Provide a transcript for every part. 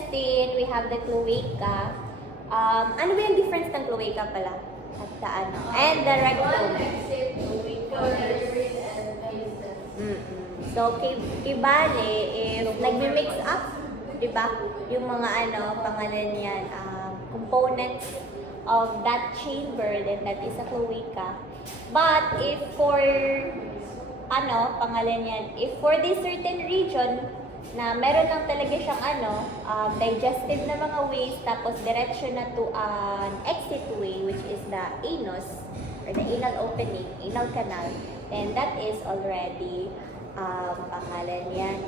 intestine, we have the cloaca. Ano ba yung difference ng cloaca pala? At the ano? And the rectum. So, kibale, if nagmi-mix up, di ba? Yung mga ano, pangalan yan, components of that chamber, then that is a cloaca. But if for, ano, pangalan yan, if for this certain region, na meron lang talaga siyang ano, digestive na mga ways, tapos direction na to an exit way, which is the anus, or the anal opening, anal canal, then that is already, pangalan yan,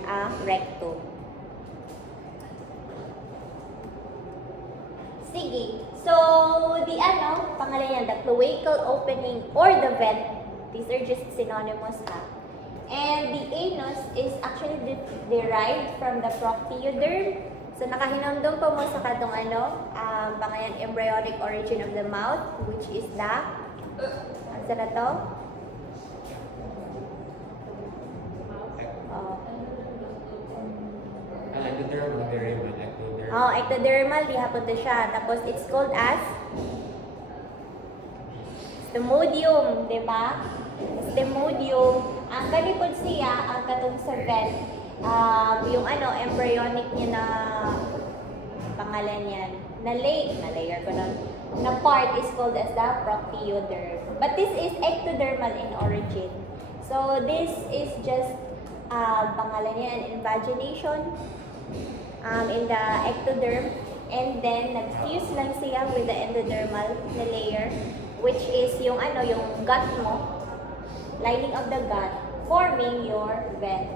rectum. Sige. So, the ano, pangalan yan, the cloacal opening or the vent, these are just synonymous ha. And the anus is actually derived from the proctioderm. So, nakahinamdom po mo sa katong ano, pangalan embryonic origin of the mouth, which is the, ano sa na to? Ectodermal, di hapon to siya. Tapos, it's called as stemodium, di ba? Stemodium. Ang kalipod siya, ang katong sa vent, yung ano, embryonic niya na pangalan yan, na layer ko na part is called as the proctioderm. But this is ectodermal in origin. So, this is just, pangalan niya, an invagination in the ectoderm, and then nag-fuse lang siya with the endodermal na layer, which is yung ano, yung gut mo, lining of the gut, forming your vent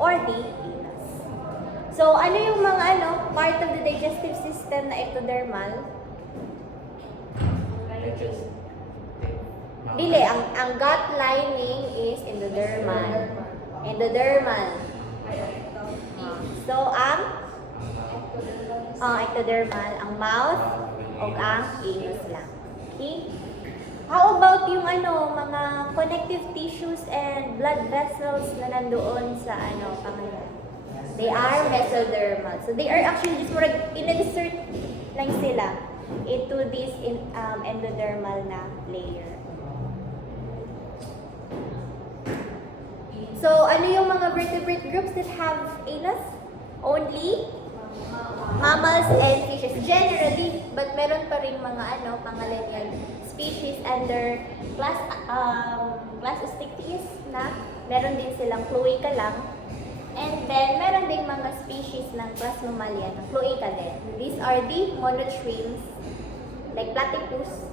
or the anus. So, ano yung mga ano, part of the digestive system na ectodermal? Dili, ang gut lining is endodermal. Endodermal. So, ang ectodermal, ang mouth, o ang anus lang. Okay? How about yung ano, mga connective tissues and blood vessels na nandoon sa ano, pangalan? They are mesodermal. So, they are actually just more in-insert lang sila into this endodermal na layer. So, ano yung mga vertebrate groups that have anus? Only mammals and fishes. Generally, but meron pa rin mga ano, pangalan yan, species under class Astichtes na meron din silang cloaca lang. And then, meron din mga species ng class Mammalia na cloaca din. These are the monotremes, like platypus,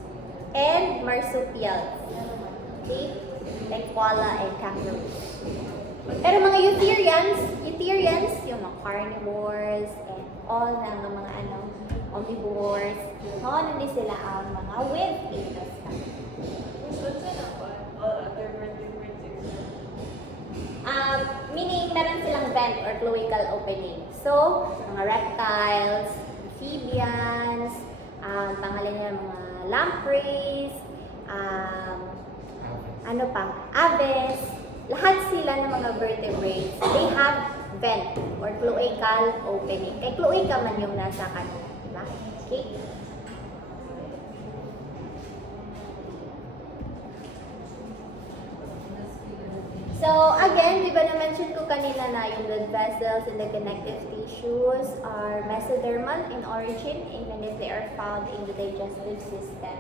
and marsupials. Okay? Like koala and kangaroo. Pero mga eutherians, yung mga carnivores, and all na mga ano, omnivores, nandun sila ang mga with anus. Meaning, meron silang vent or cloacal opening. So, mga reptiles, amphibians, pangalan nila mga lampreys, ano pa, aves, lahat sila ng mga vertebrates, they have vent or cloacal opening. Kaya cloaca man yung nasa kanila, diba? Okay? So, again, di ba na-mention ko kanina na yung blood vessels and the connective tissues are mesodermal in origin, even if they are found in the digestive system.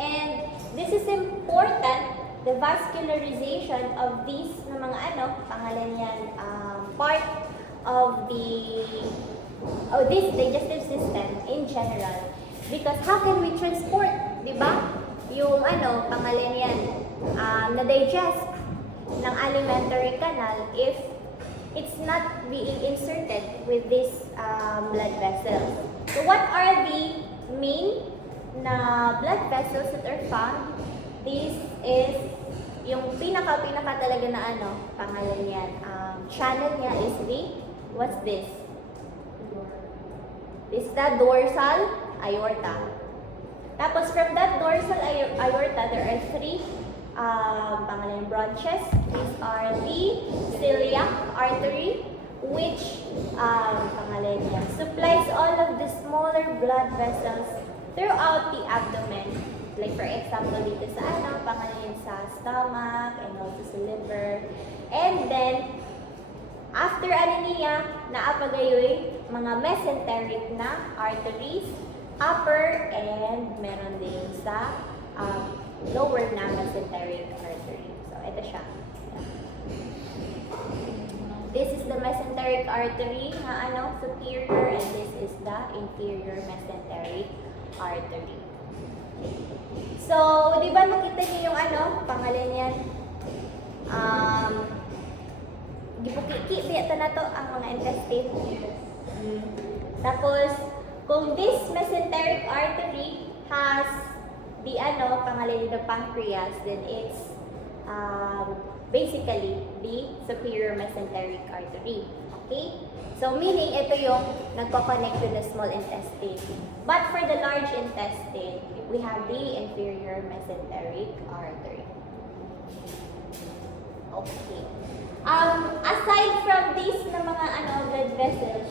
And this is important, the vascularization of these na mga ano, pangalan yan, part of this digestive system in general. Because how can we transport, di ba? Yung ano, pangalan yan, na-digest ng alimentary canal if it's not being inserted with this blood vessel. So what are the main na blood vessels that are found? This is yung pinaka talaga na ano, pangalan yan. Channel niya is the, what's this? This is the dorsal aorta. Tapos from that dorsal aorta, there are three pangalan branches. These are the celiac artery, which pangalan niya, supplies all of the smaller blood vessels throughout the abdomen. Like for example, dito sa pangalan sa stomach and also sa liver. And then, after niya, naapagayoy mga mesenteric na arteries, upper and meron din sa lower na mesenteric artery. So, ito siya. This is the mesenteric artery na superior, and this is the inferior mesenteric artery. So, di ba nakita niyo yung pangalan yan? Gipukiki, biyata na to ang mga intestine. Tapos, kung this mesenteric artery has the pangalan the pancreas, then it's basically the superior mesenteric artery. Okay? So, meaning ito yung nagko-connect to the small intestine. But for the large intestine, we have the inferior mesenteric artery. Okay. Aside from these na mga blood vessels,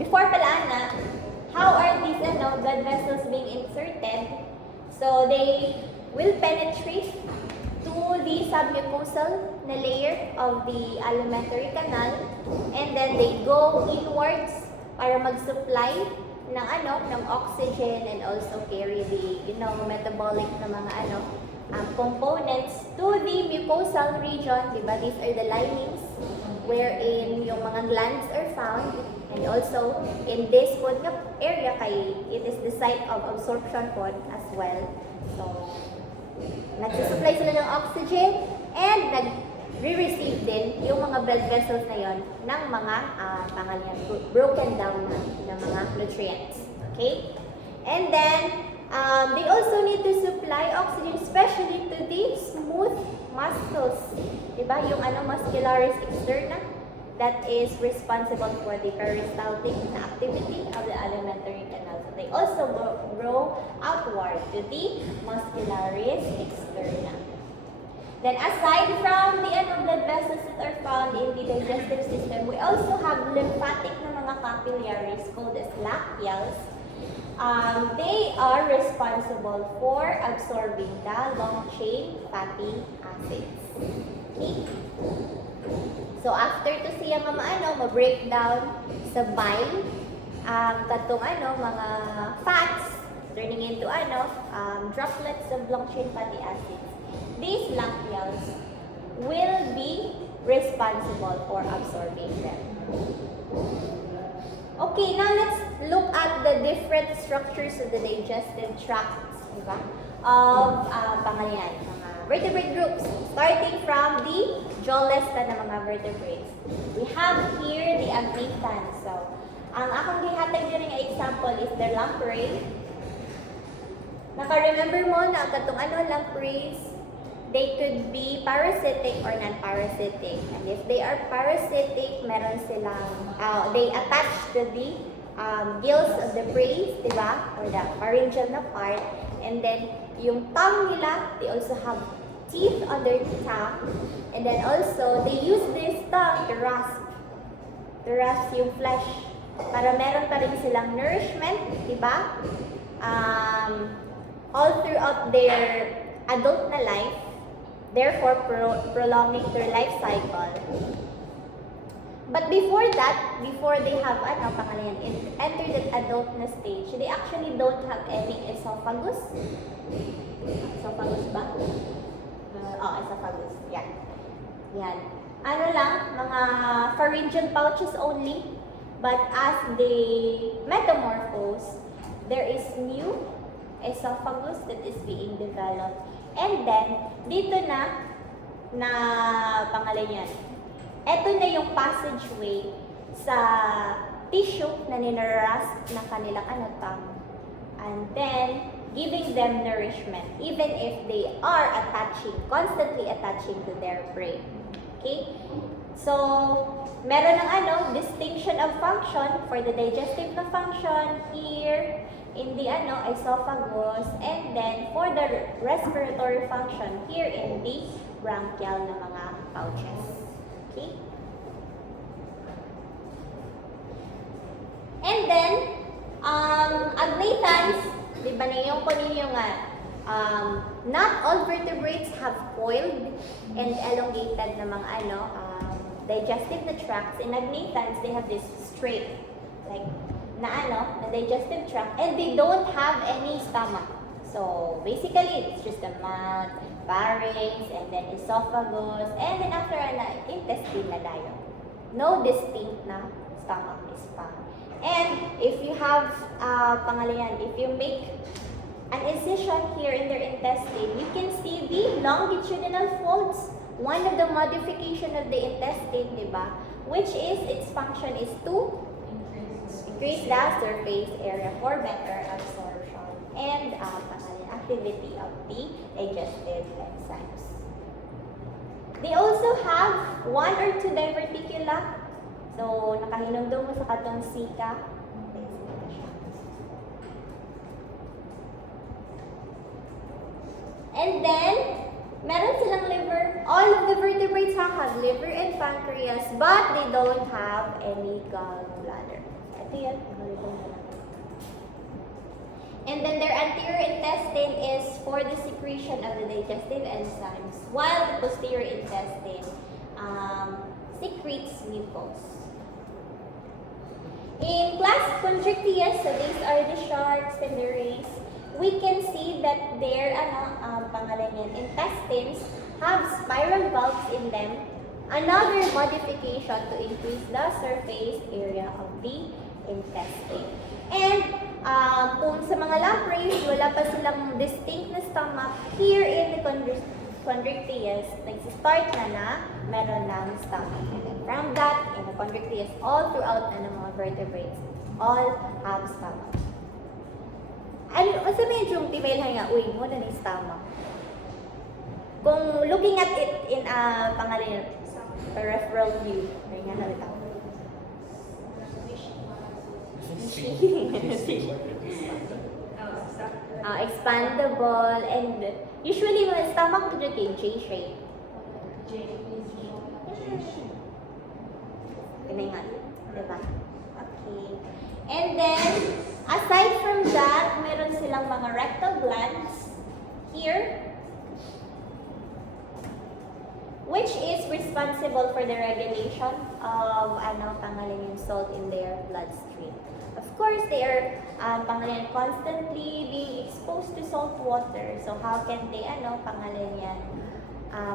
before pala how are these blood vessels being inserted? So, they will penetrate to the submucosal na layer of the alimentary canal, and then they go inwards para mag-supply ng oxygen and also carry the metabolic na mga components to the mucosal region, diba? These are the linings wherein yung mga glands are found, and also in this pod nga area kay it is the site of absorption pod as well. So, nagsusupply sila ng oxygen and nag-re-receive din yung mga blood vessels na yon ng mga broken down na mga nutrients. Okay? And then, they also need to supply oxygen, especially to the smooth muscles. Diba? Yung muscularis externa that is responsible for the peristaltic activity of the alimentary canal. So they also grow outward to the muscularis externa. Then aside from the blood vessels that are found in the digestive system, we also have lymphatic na mga capillaries called as lacteals. They are responsible for absorbing the long-chain fatty acids. Okay? So, after to siya ma-break down sa bile, katong mga fats, turning into droplets of long-chain fatty acids. These lacteals will be responsible for absorbing them. Okay, now let's look at the different structures of the digestive tracts, diba? Of mga vertebrate groups, starting from the jawless na mga vertebrates. We have here the agnatans. So, ang akong gihatag diri nga example is the lamprey. Naka-remember mo na katong lampreys, they could be parasitic or non-parasitic. And if they are parasitic, meron silang, they attach to the gills of the prey, diba? Or the pharyngeal na part. And then, yung tongue nila, they also have teeth on their tongue. And then also, they use this tongue to rasp. To rasp yung flesh. Para meron pa rin silang nourishment, diba? All throughout their adult na life. Therefore, prolonging their life cycle. But before that, before they have, enter that adult na stage, they actually don't have any esophagus. Esophagus ba? Esophagus. Yan. Yan. Mga pharyngeal pouches only. But as they metamorphose, there is new esophagus that is being developed. And then, dito na pangalan yan. Ito na yung passageway sa tissue na ninarasp na kanilang tongue. And then, giving them nourishment, even if they are constantly attaching to their prey. Okay? So, meron ng distinction of function for the digestive na function here, in the esophagus, and then for the respiratory function here in the bronchial na mga pouches. Okay? And then, agnatans, di ba na yung kunin nga, not all vertebrates have coiled and elongated na mga digestive na tracts. In agnatans, they have this straight, like, na digestive tract, and they don't have any stomach. So, basically, it's just the mouth, pharynx, and then esophagus, and then after, intestine na dayo. No distinct na stomach is found. And if you have, if you make an incision here in their intestine, you can see the longitudinal folds. One of the modification of the intestine, diba? Which is, its function is to increase the surface area for better absorption and activity of the digestive enzymes. They also have 1 or 2 diverticula. So, nakahinumdum mo sa katong sika. And then, meron silang liver. All of the vertebrates have liver and pancreas, but they don't have any gallbladder. Ito yan. And then their anterior intestine is for the secretion of the digestive enzymes, while the posterior intestine secretes mucus. In class Chondrichthyes, so these are the sharks and the rays, we can see that their intestines have spiral valves in them, another modification to increase the surface area of the intestine. And kung sa mga lampreys, wala pa silang distinct na stomach, here in the Chondrichthyes, nag-start na meron ng stomach. And then from that, in the Chondrichthyes, all throughout na ng mga vertebrates, all have stomach. Ano sa medyo female nga, uy, mo na ng stomach. Kung looking at it in peripheral view, may nga halita. Expandable, and usually mga stomach to kay J-shape. Ganyan, diba? Okay. And then, aside from that, meron silang mga rectal glands here, which is responsible for the regulation of yung salt in their bloodstream. Of course, they are constantly being exposed to salt water. So how can they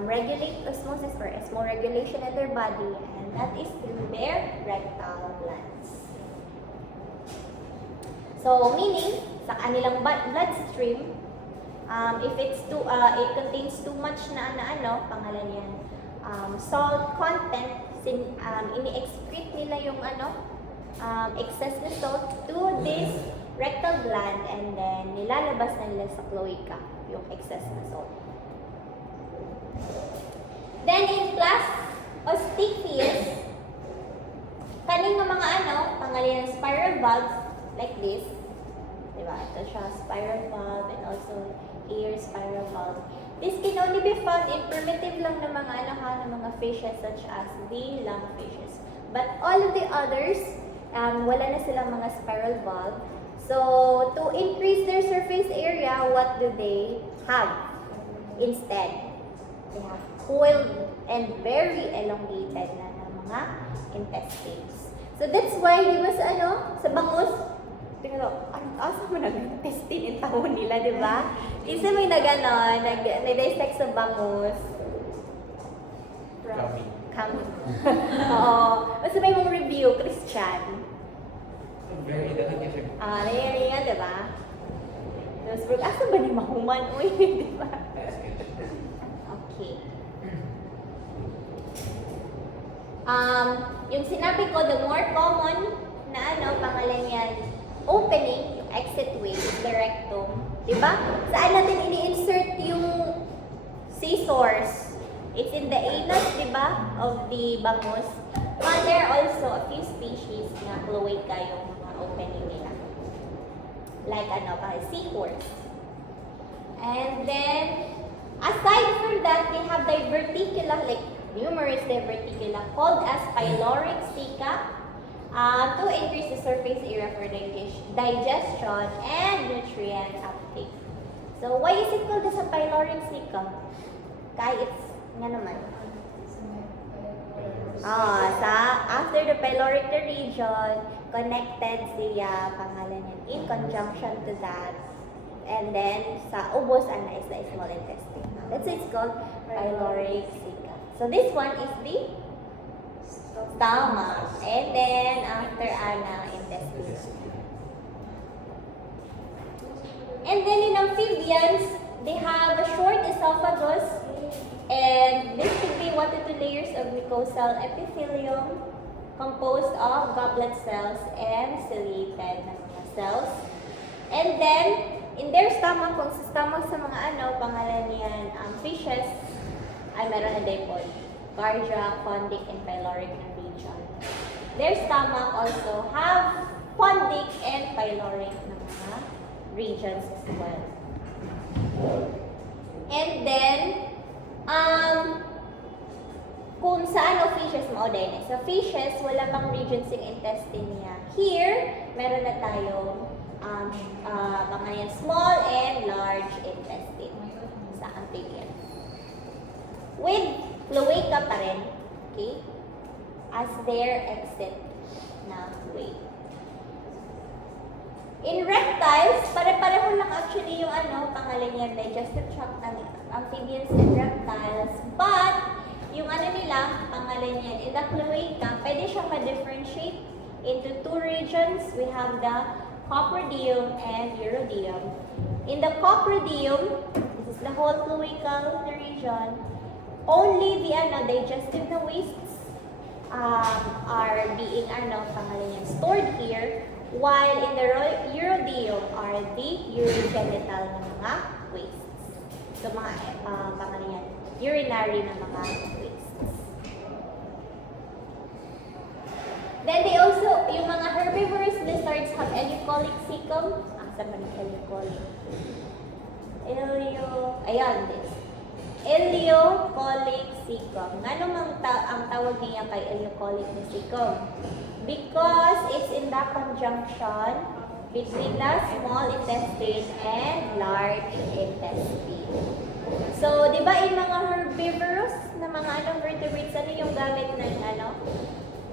regulate osmosis or osmoregulation in their body? And that is through their rectal glands. So meaning sa kanilang bloodstream, if it's it contains too much salt content, ini-excrete nila yung excess na salt to this rectal gland, and then nilalabas na nila sa cloaca yung excess na salt. Then in class Osteichthyes, kaning mga spiral valves like this, diba? Ito siya, spiral valve, and also here spiral valve. This can only be found in primitive lang na mga fishes such as the lungfishes. But all of the others, wala na silang mga spiral valve. So, to increase their surface area, what do they have? Instead, they have coiled and very elongated na mga intestines. So, that's why, di ba sa bangus, tingnan mo, asa mo nag-intestine yung taon nila, di ba? Isa may nag-dissect sa bangus. Kami. Oo. Basta may mong review, Christian. Very delicate. Nangyari nga, diba? Tapos, asa ba ni mahuman? Uy, diba? Okay. Yung sinabi ko, the more common na pangalan yan, opening, yung exit way, the rectum. Diba? Saan natin ini-insert yung scissors? It's in the anus, diba, of the bangus. But there are also a few species na cloaca yung mga opening nila. Like seahorse. And then, aside from that, they have diverticula, like numerous diverticula, called as pyloric ceca, to increase the surface area for digestion and nutrient uptake. So, why is it called as a pyloric cecum? Kaya it's, nga naman. After the pyloric region, connected siya, pangalan yan, in conjunction to that. And then, sa ubos, ana is the small intestine. That's why it's called pyloric cecum. So, this one is the stomach. And then, after ana, intestine. And then, in amphibians, they have a short esophagus. And this could be 1 to 2 layers of mucosal epithelium composed of goblet cells and ciliated na mga cells. And then, in their stomach, kung sa stomach sa mga pangalan niyan, fishes, ay meron na dipod. Cardiac, pondic, and pyloric na region. Their stomach also have pondic and pyloric na mga regions as well. And then, kung sa fishes mo din. Sa fishes, wala pang regions yung intestine niya. Here, meron na tayong mga yan, small and large intestine sa amphibian. With cloaca pa rin, okay, as their exit na way. In reptiles, pare-pareho lang actually yung pangalan niya, digestive tract ng amphibians and reptiles. But, yung nila, pangalan niya, in the cloaca, pwede siyang ma-differentiate into 2 regions. We have the coprodeum and urodeum. In the coprodeum, this is the whole cloacal region, only the digestive na wastes are being pangalan niya, stored here. While in the urodeum are the urogenital na mga wastes. So, mga pangalan yan, urinary na mga wastes. Then, they also, yung mga herbivorous lizards have elucolic cecum. Saan ba ng elucolic? Ayan, this. Elucolic cecum. Ano ang tawag niya kay elucolic na cecum? Because it's in the conjunction between the small intestine and large intestine. So, di ba yung mga herbivorous na mga vertebrates, ano yung gamit ng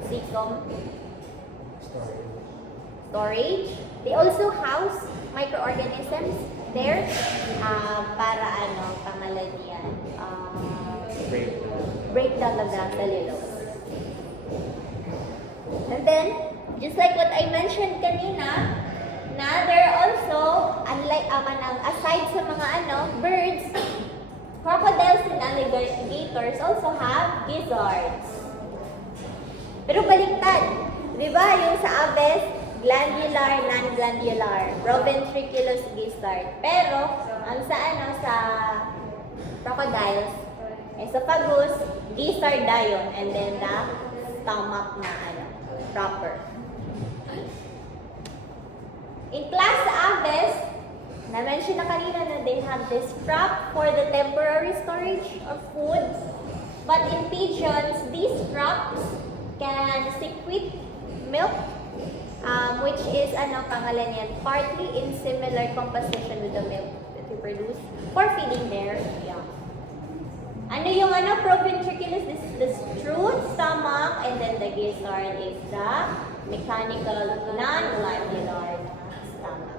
cecum? Storage. They also house microorganisms there para pangalan niyan, breakdown of the cellulose. And then, just like what I mentioned kanina, na there are also, unlike aside sa mga birds, crocodiles and alligators also have gizzards. Pero baliktad, di ba? Yung sa aves, glandular, non-glandular, proventriculus gizzard. Pero, ang sa crocodiles, esophagus, gizzard dayon, and then the stomach na proper. In class aves, na-mention na kanina na they have this trap for the temporary storage of food. But in pigeons, these traps can secrete milk, which is pangalan yan, partly in similar composition with the milk that we produce for feeding their young. Ano yung proventriculus? This is the true stomach, and then the gizzard is the mechanical non-glandular stomach.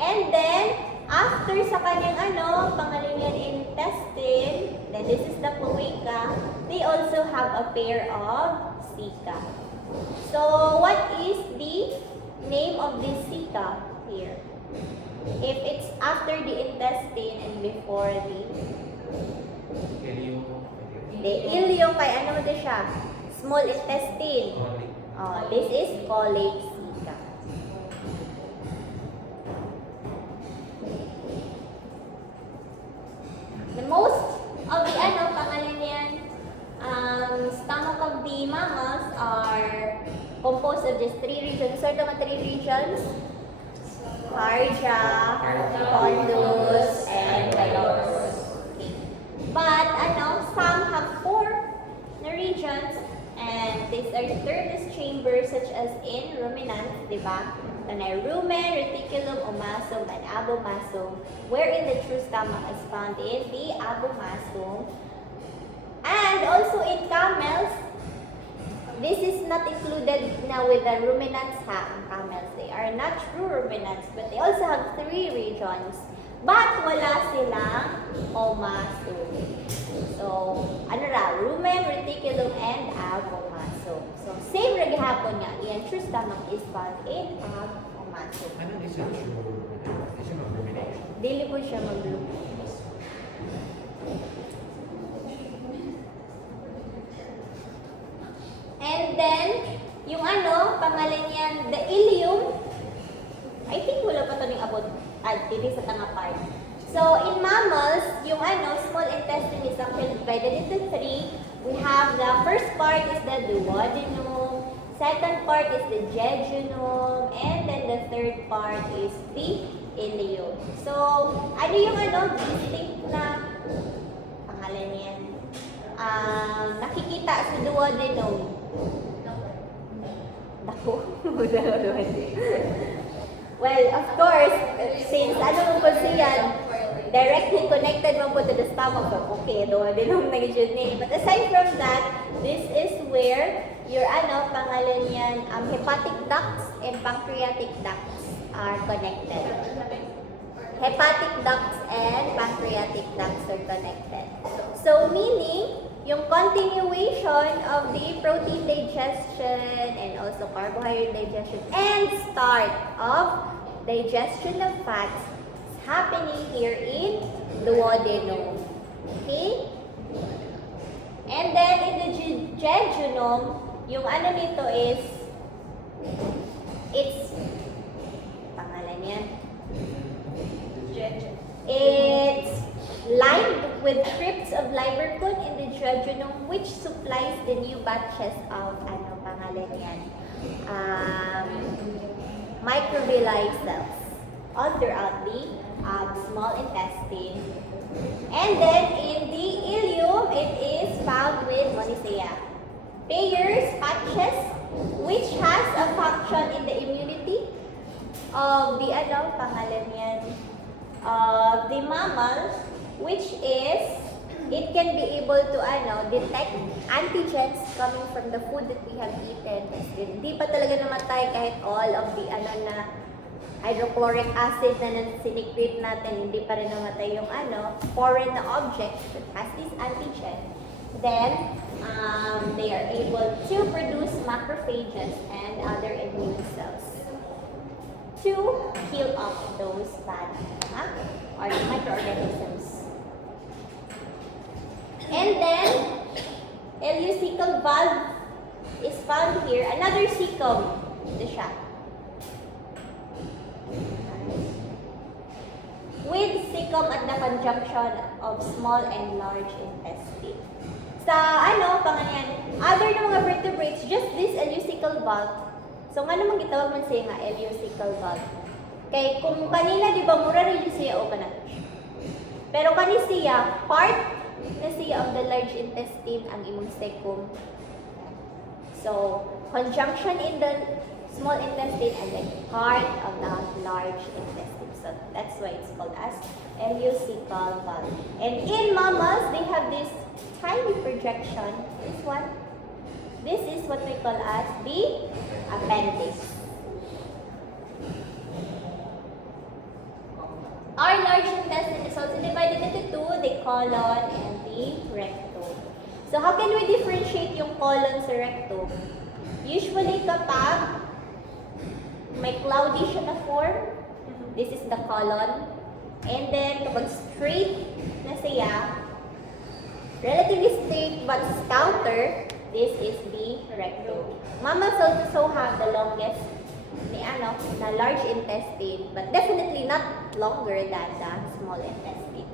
And then, after sa kanyang pangalan yan, intestine, then this is the cloaca, they also have a pair of ceca. So, what is the name of this ceca here? If it's after the intestine and before the ileum, kay ano din siya? Small intestine. This is colic ceca. The most of the pangalan niyan, stomach of the mammals are composed of just 3 regions. So, ito mga 3 regions. Cardia, Pondus, and Pylorus. Okay. But, some have 4 na regions, And these are terminus chambers such as in ruminants, di ba? Tanay rumen, reticulum, omasum, and abomasum, wherein the true stomach is found in the abomasum. And also in camels, this is not included now with the ruminants ha, ang camels. They are not true ruminants, but they also have 3 regions. But wala silang omasum. So, ano ra? Rumen, reticulum, and abomasum. So, same rin hapon nga. Iyan, true stomach is found in abomasum. Ano is it true? Is it rumination? Dili po siya mag-ruminate. And then, yung ano, pangalan niyan, the ileum. I think wala pa ito ng abot at dito sa tanga part. So, in mammals, yung ano, small intestine is actually divided into 3. We have the first part is the duodenum, second part is the jejunum, and then the third part is the ileum. So, ano yung ano, distinct na pangalan niyan? Nakikita sa duodenum. Dako. Well, of course, since ano mo po siyan, directly connected mo po to the stomach, so okay, duodenum na yun name. But aside from that, this is where your ano, pangalan yan, hepatic ducts and pancreatic ducts are connected. Hepatic ducts and pancreatic ducts are connected. So meaning, yung continuation of the protein digestion and also carbohydrate digestion and start of digestion of fats is happening here in duodenum. Okay? And then in the jejunum, yung ano nito is, it's, pangalan yan, it's lined with crypts of libercon in the jejunum, which supplies the new batches of, ano pangalan yan, microvilli cells all throughout the small intestine. And then in the ileum, it is found with Monisea. Peyer's patches, which has a function in the immunity of the, ano, pangalan yan, of the mammals, which is, it can be able to, ano, detect antigens coming from the food that we have eaten. Hindi pa talaga namatay kahit all of the, ano, na hydrochloric acid na sinicrete natin, hindi pa rin namatay yung, ano, foreign na object that has this antigen. Then, they are able to produce macrophages and other immune cells to kill off those bad or microorganisms. And then, ileocecal valve is found here. Another cecum. Ito siya. With cecum at the conjunction of small and large intestine. Sa ano, pangalan, other na mga vertebrates, just this ileocecal valve. So, nga naman gitawag man siya nga ileocecal valve. Kay kung kanina, di ba, mura rin siya o kana. Pero kani siya, part na siya of the large intestine ang imong cecum. So, conjunction in the small intestine and then part of the large intestine. So, that's why it's called as ileocecal valve. And in mammals, they have this tiny projection. This one. This is what we call as the appendix. Our large intestine is also divided into 2, the colon and the rectum. So how can we differentiate yung colon sa rectum? Usually kapag may cloudy siya na form, this is the colon. And then kapag straight na siya, relatively straight but stouter, this is the rectum. Mammals also have the longest na large intestine, but definitely not longer than the small intestine.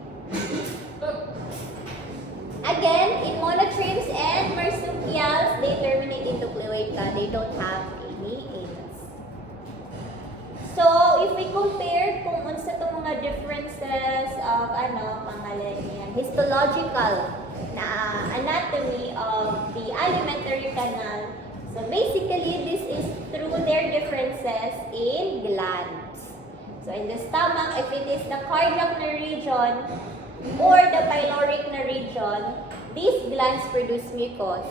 Again, in monotremes and marsupials, they terminate into cloaca. They don't have any anus. So, if we compare kung unsa itong mga differences of pangalan niyan, histological na anatomy of the alimentary canal. So basically, this is through their differences in glands. So in the stomach, if it is the cardiac na region or the pyloric na region, these glands produce mucus.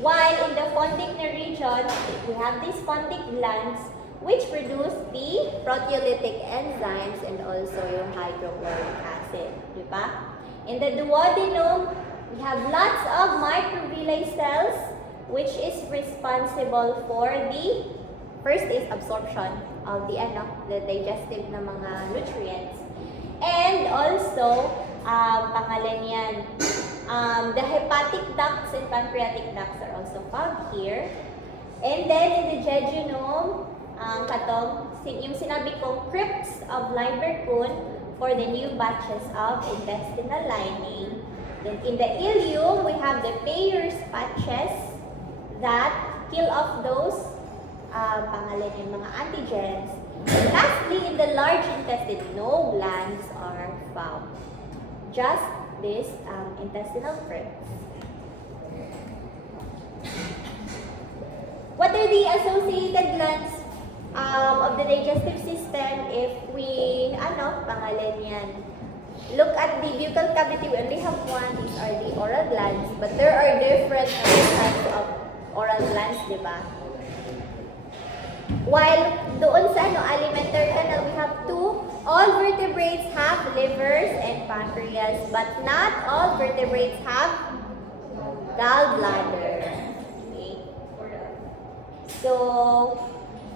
While in the fontic na region, we have these fontic glands which produce the proteolytic enzymes and also yung hydrochloric acid. Diba? In the duodenum, we have lots of microvilli cells which is responsible for the first is absorption of the digestive na mga nutrients. And also, pangalan yan, the hepatic ducts and pancreatic ducts are also found here. And then in the jejunum, yung sinabi ko, crypts of Lieberkühn for the new batches of intestinal lining. Then in the ileum, we have the Peyer's patches that kill off those pangalan yung mga antigens. And lastly, in the large intestine, no glands are found. Just these intestinal crypts. What are the associated glands of the digestive system? If we, pangalan yan? Look at the buccal cavity, we only have one. These are the oral glands, but there are different types of oral glands, di ba? While doon sa alimentary canal, we have two. All vertebrates have livers and pancreas, but not all vertebrates have gallbladder. Okay? So,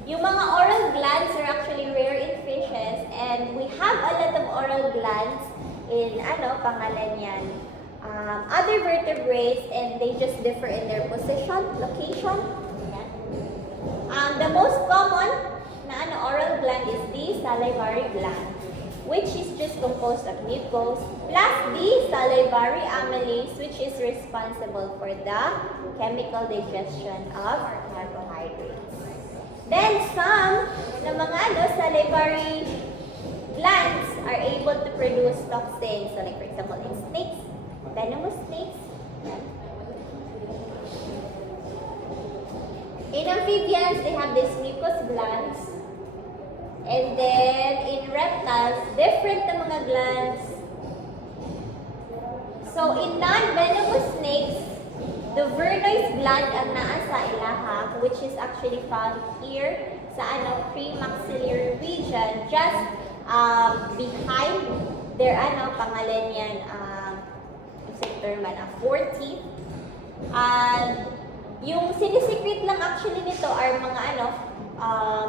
yung mga oral glands are actually rare in fishes, and we have a lot of oral glands in, pangalan yan, other vertebrates, and they just differ in their position, location. The most common na oral gland is the salivary gland, which is just composed of mucus, plus the salivary amylase, which is responsible for the chemical digestion of carbohydrates. Then some na mga salivary glands are able to produce toxins. So like for example in snakes, venomous snakes. In amphibians, they have these mucus glands. And then in reptiles, different na mga glands. So in non-venomous snakes, the Vernois gland ang naa sa ilaha, which is actually found here sa premaxillary region, just behind their pangalan yan, fourth teeth. And yung sinisecrete lang actually nito are mga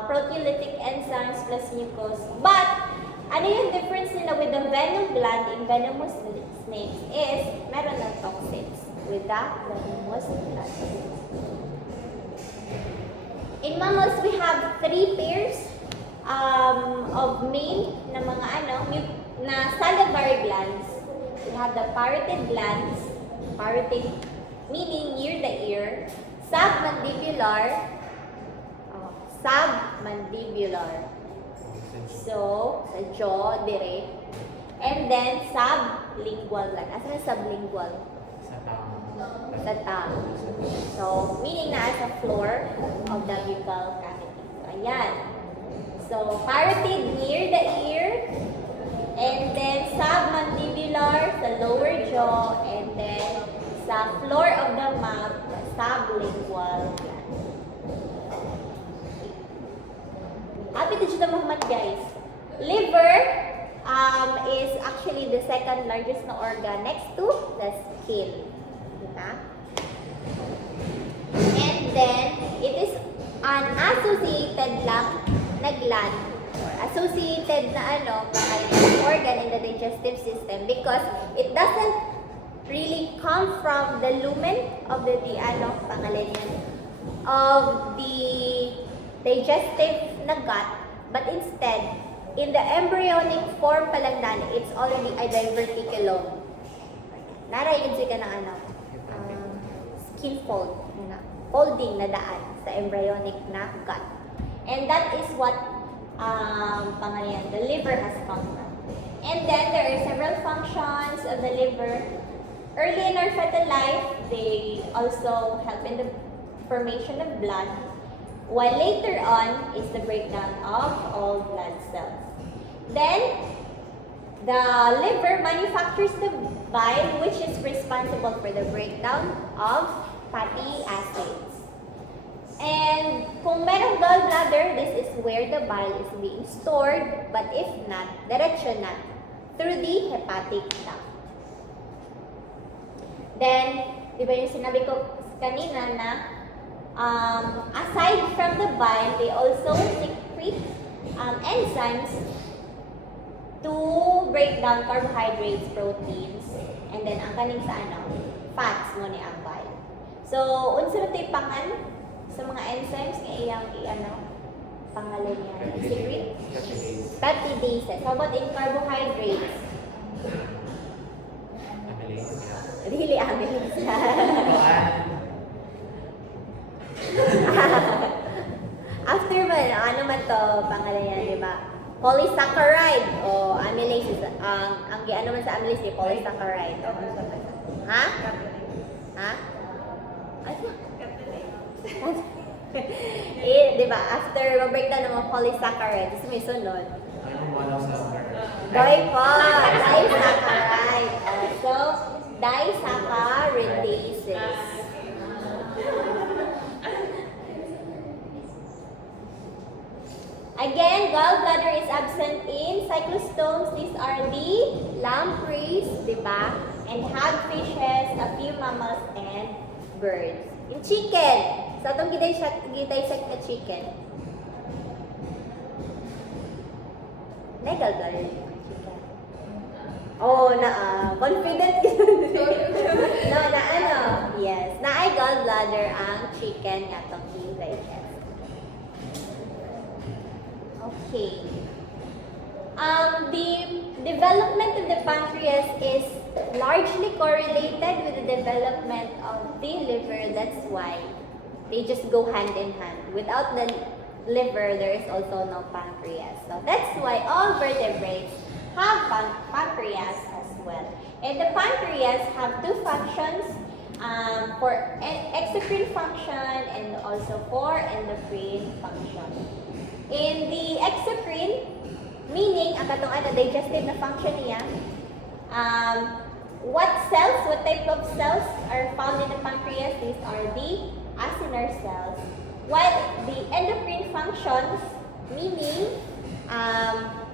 proteolytic enzymes plus mucus. But yung difference nila with the venom gland in venomous snakes is meron ng toxins with the venomous gland. In mammals, we have three pairs of male na mga na salivary glands. We have the parotid glands, parotid meaning near the ear, submandibular, so sa jaw, dire, and then sublingual gland. Asan ang sublingual? Sa tongue. So, meaning na sa floor of the buccal cavity. So, ayan. So, parotid near the ear, and then submandibular sa lower jaw, and then sa floor of the mouth, sublingual gland. Happy to Judah Muhammad, guys. Liver is actually the second largest na organ next to the skin. Diba? And then, it is an associated lang na gland or associated na organ in the digestive system because it doesn't really come from the lumen of the pangalan yan, of the digestive na gut, but instead, in the embryonic form pa lang dani, it's already a diverticulum. Narayan siya ng skin fold, folding na daan sa embryonic na gut. And that is what the liver has come from. And then there are several functions of the liver. early in our fetal life, they also help in the formation of blood, while later on is the breakdown of all blood cells. Then, the liver manufactures the bile, which is responsible for the breakdown of fatty acids. And kung merong gallbladder, this is where the bile is being stored, but if not, diretso na through the hepatic duct. Then, di ba yung sinabi ko kanina na aside from the bile, they also secrete enzymes to break down carbohydrates, proteins, and then ang kaning sa fats mo ni ang bile. So, unsa man tay pangan sa mga enzymes nga iyang pangalan niya, secrete? Peptidases. How about in carbohydrates? Amylase. Really amylase. After man, ano man to pangalan niya, di ba? Polysaccharide o amylase. Ang ano man sa amylase, polysaccharide. Ha? Ha? Ano? Di ba? After ma-breakdown ng mga polysaccharides, may sunod. Anong monosaccharide? Disaccharide. So, disaccharidases. Again, gallbladder is absent in cyclostomes. These are the lampreys, diba? And hagfishes, a few mammals, and birds. Yung chicken. So, itong gidissect na chicken. May gallbladder yung chicken. Oh, confident. No, yes. Na ay gallbladder ang chicken nga itong i-digest. Okay. The development of the pancreas is largely correlated with the development of the liver. That's why they just go hand in hand. Without the liver, there is also no pancreas. So that's why all vertebrates have pancreas as well. And the pancreas have two functions, for exocrine function and also for endocrine function. In the exocrine, meaning ang katong digestive na function niya, what type of cells are found in the pancreas? These are the acinar cells. While the endocrine functions, meaning,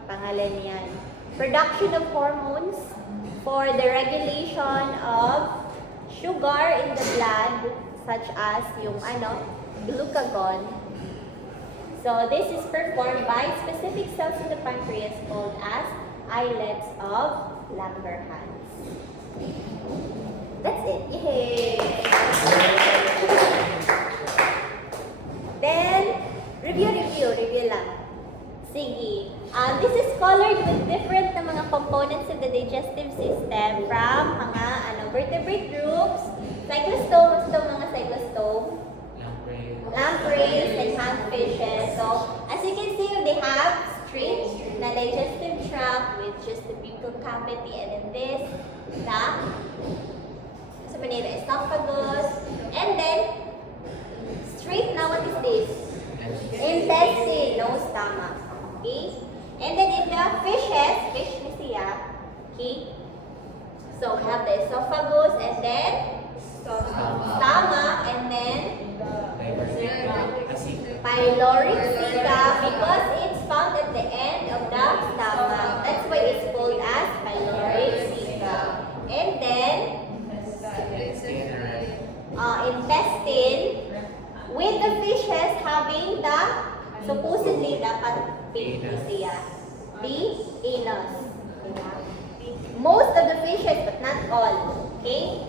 pangalan niyan, production of hormones for the regulation of sugar in the blood, such as yung glucagon. So this is performed by specific cells in the pancreas called as islets of Langerhans. That's it. Yay! Then, review lang. Sige. This is colored with different na mga components of the digestive system from mga vertebrate groups, cyclostome, mga cyclostome, lampreys, and hagfishes. So, as you can see, they have straight na digestive tract with just the buccal cavity, and then this, the esophagus, and then straight. Now, what is this? Intestine, no stomach. Okay? And then in the fishes, fish na siya, okay? So, we have the esophagus, and then stomach, and then pyloric ceca, because it's found at the end of the stomach. That's why it's called as pyloric ceca. And then intestine, with the fishes having the supposedly dapat pink siya, the anus. Most of the fishes, but not all. Okay?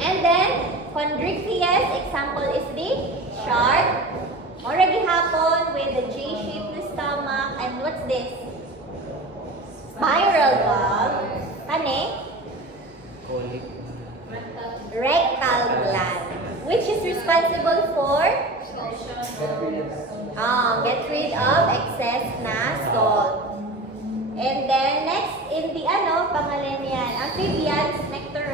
And then chondrichthyes, example is the shark. Already happened with the J-shaped stomach. And what's this? Spiral bug. Kane? Rectal gland. Which is responsible for get rid of excess na salt. And then next in the pangalan yan, amphibians, nectar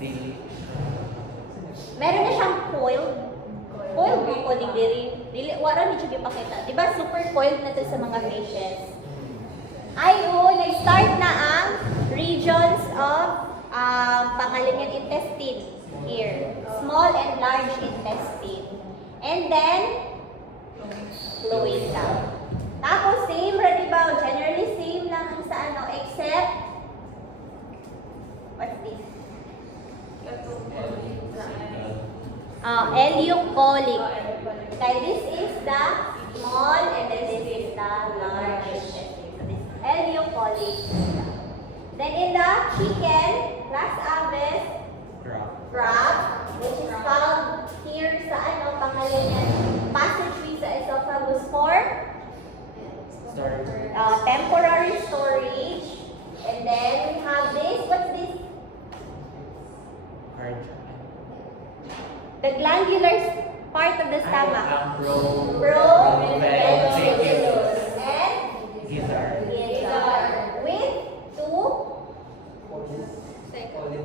Daily. Meron na siyang coiled. Coiled recording dili wala ni siya gipakita. Di ba super coiled na to sa mga fishes? Nag-start na ang regions of pangalan yan intestine here. Small and large intestine. And then cloaca. Tapos same ra di ba? Generally same lang sa ano except what's this? Elucolic. Okay, this is the small and then this is the large intestine. So this is elucolic. Then in the chicken, last aves, crab, which is found here sa ano, pangalan yan, passageway sa esophagus for temporary storage. And then we have this, what's this? The glandular part of the stomach. Proventriculus. And gizzard. With two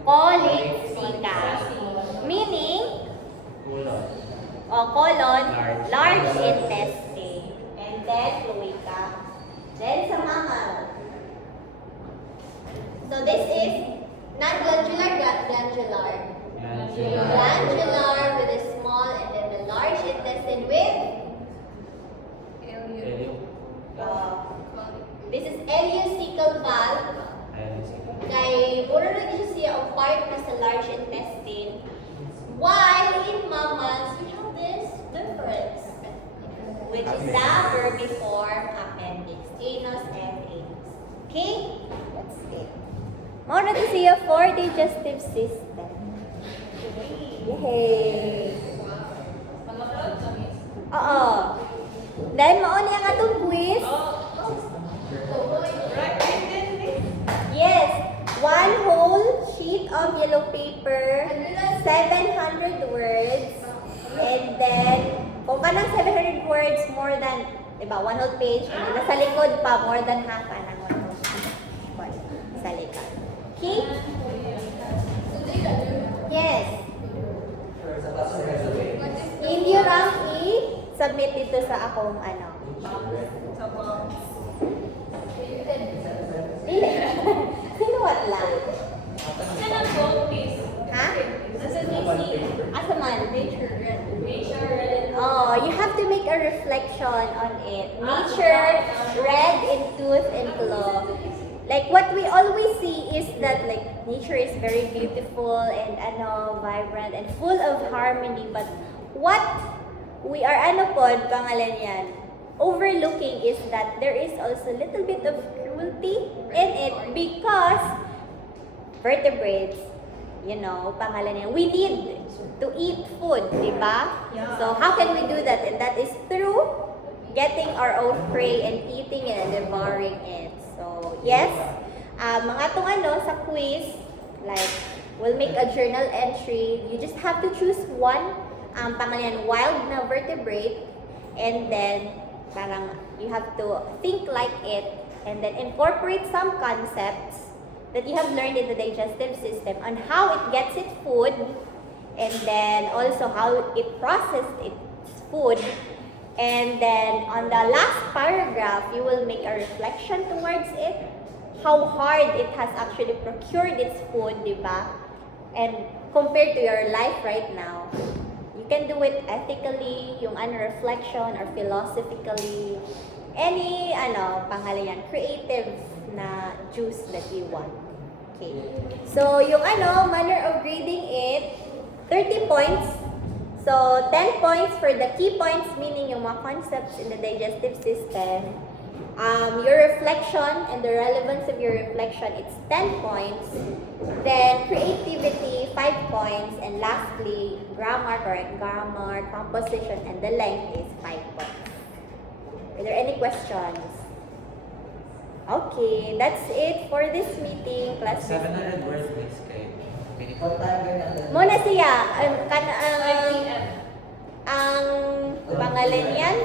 colic ceca. Meaning, colon, large intestine. And then cloaca. Then sa mammal. So this is non-glandular, glandular. Glandular with a small and then the large intestine with this is ileocecal valve. Kay mura na siya siya o part na sa large intestine. While in mammals, we have this difference, which is the vermiform appendix, anus and anus. Okay? That's it. Muna to siya for digestive system. Yay! Oo. Dahil mauni ang atong quiz. Yes. One whole sheet of yellow paper, 700 words, and then, kung kanang 700 words, more than, diba, one whole page, and then nasa likod pa, more than half, anang one whole page. Sa likod. Okay? Yes. Inyo lang i-submit dito sa akong ano. Dili. Sinuwat lang. Ha? Asa man? Oh, you have to make a reflection on it. Nature, red in tooth and claw. Like what we always see is that like nature is very beautiful and vibrant and full of harmony, but what we are pangalan yan, overlooking is that there is also a little bit of cruelty in it because vertebrates, pangalan yan, we need to eat food, di ba? So how can we do that? And that is through getting our own prey and eating it and devouring it. So yes, mga tong sa quiz, like we'll make a journal entry. You just have to choose one pangalan wild na vertebrate, and then parang you have to think like it and then incorporate some concepts that you have learned in the digestive system on how it gets its food, and then also how it processed its food. And then on the last paragraph, you will make a reflection towards it, how hard it has actually procured its food, di ba? And compared to your life right now, you can do it ethically, yung reflection, or philosophically, any pangalan yan, creative na juice that you want. Okay. So yung manner of grading it, 30 points. So 10 points for the key points, meaning yung mga concepts in the digestive system. Your reflection and the relevance of your reflection, it's 10 points. Then creativity, 5 points. And lastly, grammar, correct grammar, composition, and the length is 5 points. Are there any questions? Okay, that's it for this meeting. Plus 700 words please kay. muna siya, ang pangalan yan,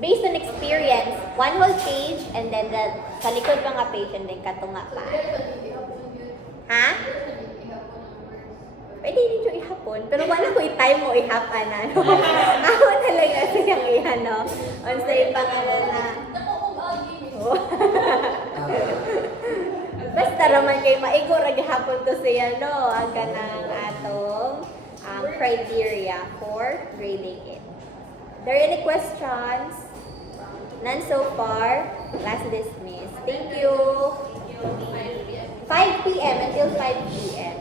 based on experience, one whole page and then the sa likod mga page and then katunga pa. Ha? Pwede din yung ihapon, pero wala ko i-time mo ihapan na. No? Ako talaga siyang iyan, no? Unsay pangalan na. Oh. Basta raman kay maigo ra gihapon ko siya, no? Ang kanang atong criteria for grading it. There are any questions? None so far. Class dismissed. Thank you. 5 p.m. until 5 p.m.